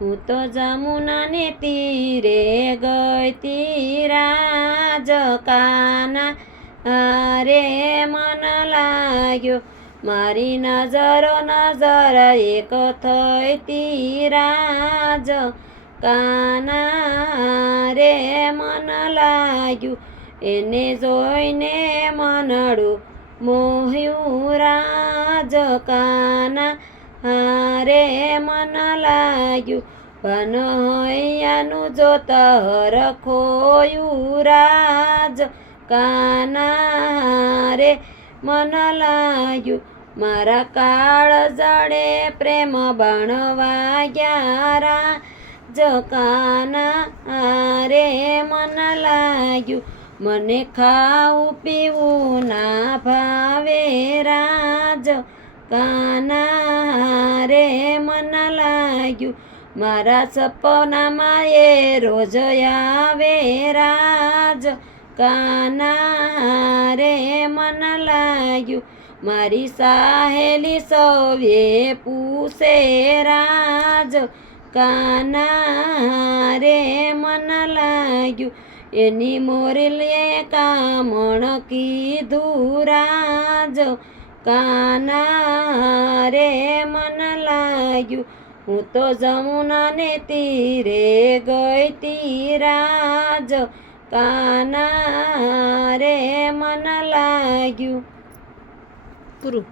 હું તો જમુનાને તીરે ગઈ તી રાજ કાના રે મન લાગ્યો મારી નજરો નજર એક થઈ તી રાજ કાના રે મન લાગ્યું એને જોઈને મનડું મોહ્યું રાજ કાના રે મન લાગ્યું ભનૈયાનું જોતા હરખોયું રાજ કાના રે મન લાગ્યું મારા કાળ જડે પ્રેમ ભણવા ગયા રાજ કાના રે મન લાગ્યું મને ખાવું પીવું ના ભાવે રાજ કાના રે મન લાગ્યું મારા સપનામાં એ રોજ આવે રાજ કાના રે મન લાગ્યું મારી સહેલી સૌએ પૂછે રાજ કાના રે મન લાગ્યું એની મોરલીએ કામણ કીધું રાજ કાના રે મન લાગ્યું હું તો જમુનાને તીરે ગઈ તી રાજ કાના રે મન લાગ્યું. પૂરું.